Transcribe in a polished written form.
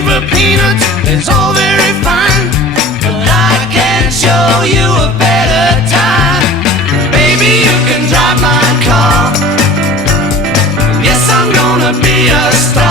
looking for peanuts, it's all very fine, but I can show you a better time. Baby, you can drive my car. Yes, I'm gonna be a star.